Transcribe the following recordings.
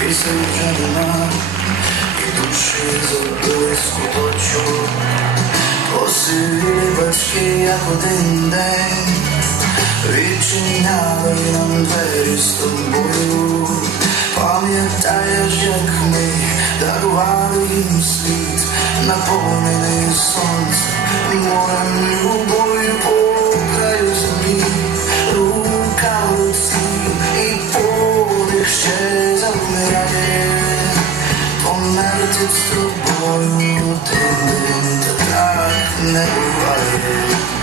Пісень вже і душі забились в куточок. Посивіли батьки, як один день, відчиняли нам двері з тобою. Пам'ятаєш, як ми дарували їм світ, наповнений сонцем, морем, померти з тобою один день, та так не буває. Хочеш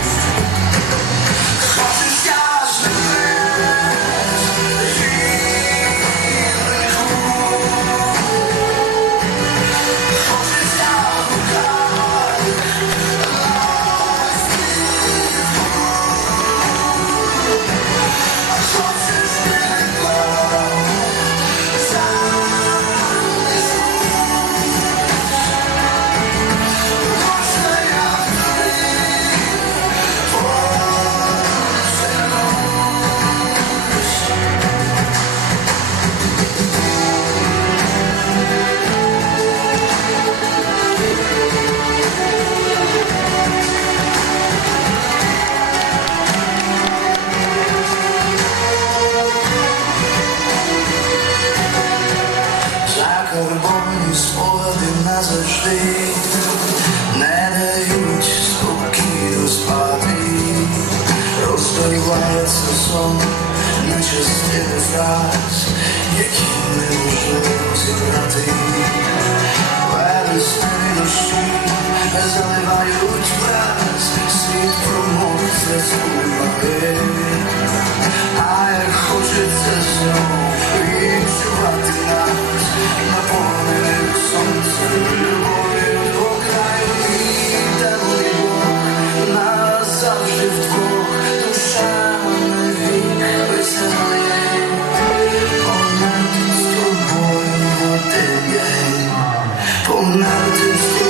Горбові спогади назавжди не дають спокійно спати, розбивається сон на частини фраз, які не неможливо зібрати. Вересні дощі заливають вас, світ промовиться з кулаки, а як хочеться знову. mountains.